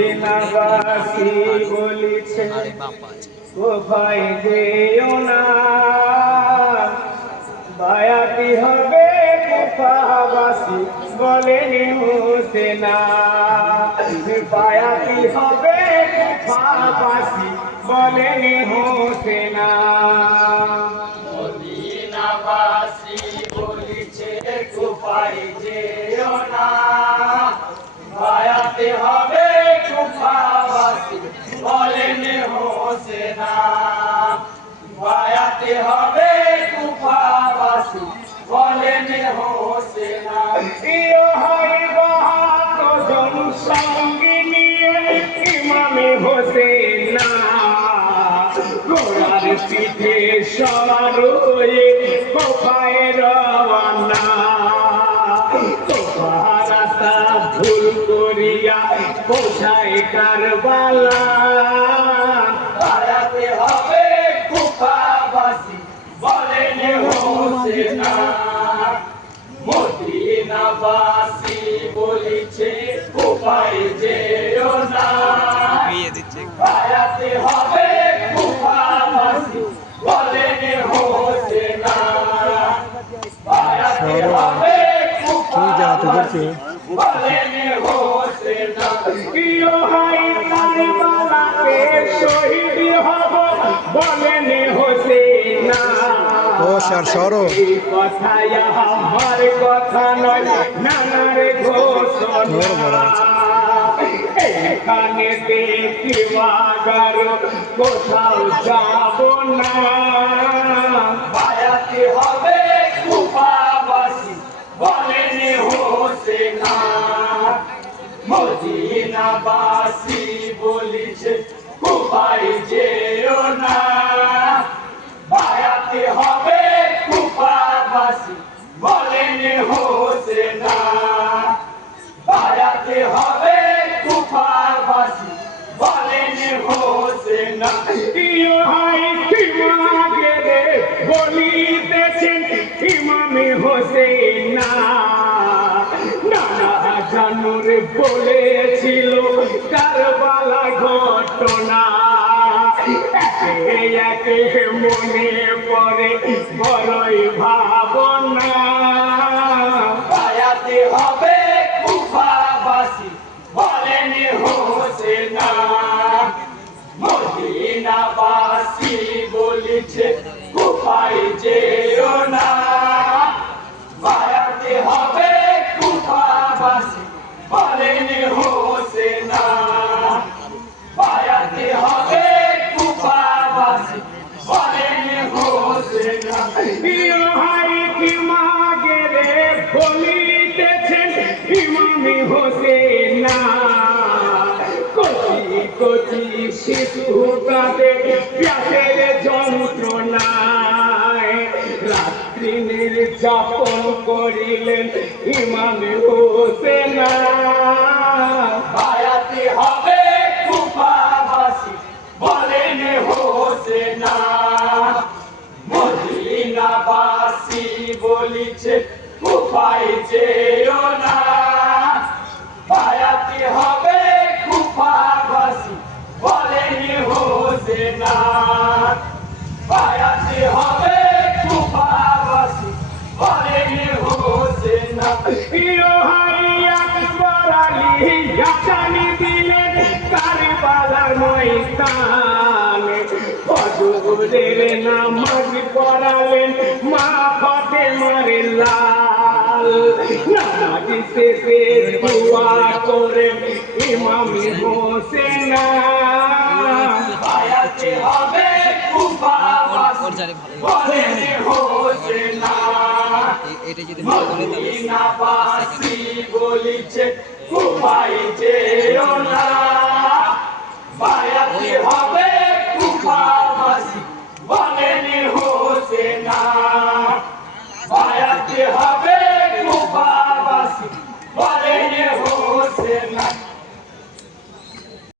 মদিনাবাসী বলিছে কোথায় যেও না, বায়াতি হবে কুফাবাসী বলেন হোসেনা। বায়াতি হবে কুফাবাসী বলেন হোসেনা। মদিনাবাসী বলিছে কোথায় যেও না, বায়াতে হবে কুফাবাসী বলেন হোসেনা। বায়াতে হবে কুফাবাসী বলেন হোসেনা। সঙ্গে নিয়ে ইমামে হোসেনা, ঘোড়ার পিঠে সবার হয়ে কোফায় রওয়ানা। রাস্তা ভুল করিয়া পৌঁছায় কারবালা, বায়াতে হবে কুফাবাসী বলেন হোসেনা। মদিনাবাসী বলিছে কোথায় যেও না, বায়াতে হবে কুফাবাসী বলেন হোসেনা। বায়াতে হবে কুফাবাসী বলেন হোসেনা। শহীদ হব বলেন হোসেনা। কথায় আমার কথা নয়, নানার ঘোষণা। এখানে দেখিবার কোথাও যাব না, বায়াতে হবে কুফাবাসী বলেন হোসেনা। মদিনাবাসী বলিছে কোথায় যেও না, বায়াতে হবে কুফাবাসী বলেন হোসেনা। বায়াতে হবে কুফাবাসী বলেন হোসেনা। বলিতেছেন ইমামে হোসেনা, নানা জানুর বলেছিল কারবালা ঘটনা। একে একে মনে পড়ে বড়ই ভাবনা, বায়াতে হবে কুফাবাসী বলেন হোসেনা। মদিনাবাসী বলিছে কোথায় যেও না, বায়াতে হবে কুফাবাসী বলেন হোসেনা। বায়াতে হবে কুফাবাসী বলেন হোসেনা। বলিতেছেন ইমামে হোসেনা, কচি কচি শিশু কাঁদে প্যাসের যন্ত্রণায়। রাত্রি নির্যাপন করিলেন ইমামে হোসেনা, বায়াতে হবে কুফাবাসী বলেন হোসেনা। মদিনাবাসী বলিছে কোথায় যেও না, বায়াতে হবে কুফাবাসী বলেন হোসেনা। বায়াতে হবে কুফাবাসী বলেন হোসেনা। দিলেন কারবালার ময়দানে, ফজরের নামাজ পড়ালেন মা ফাতেমার লাল। নামাজ শেষে দোয়া করেন ইমামে হোসেনা, বায়াতে হবে কুফাবাসী বলেন হোসেনা। মদিনাবাসী বলিছে কোথায় যেও না, বায়াতে হবে কুফাবাসী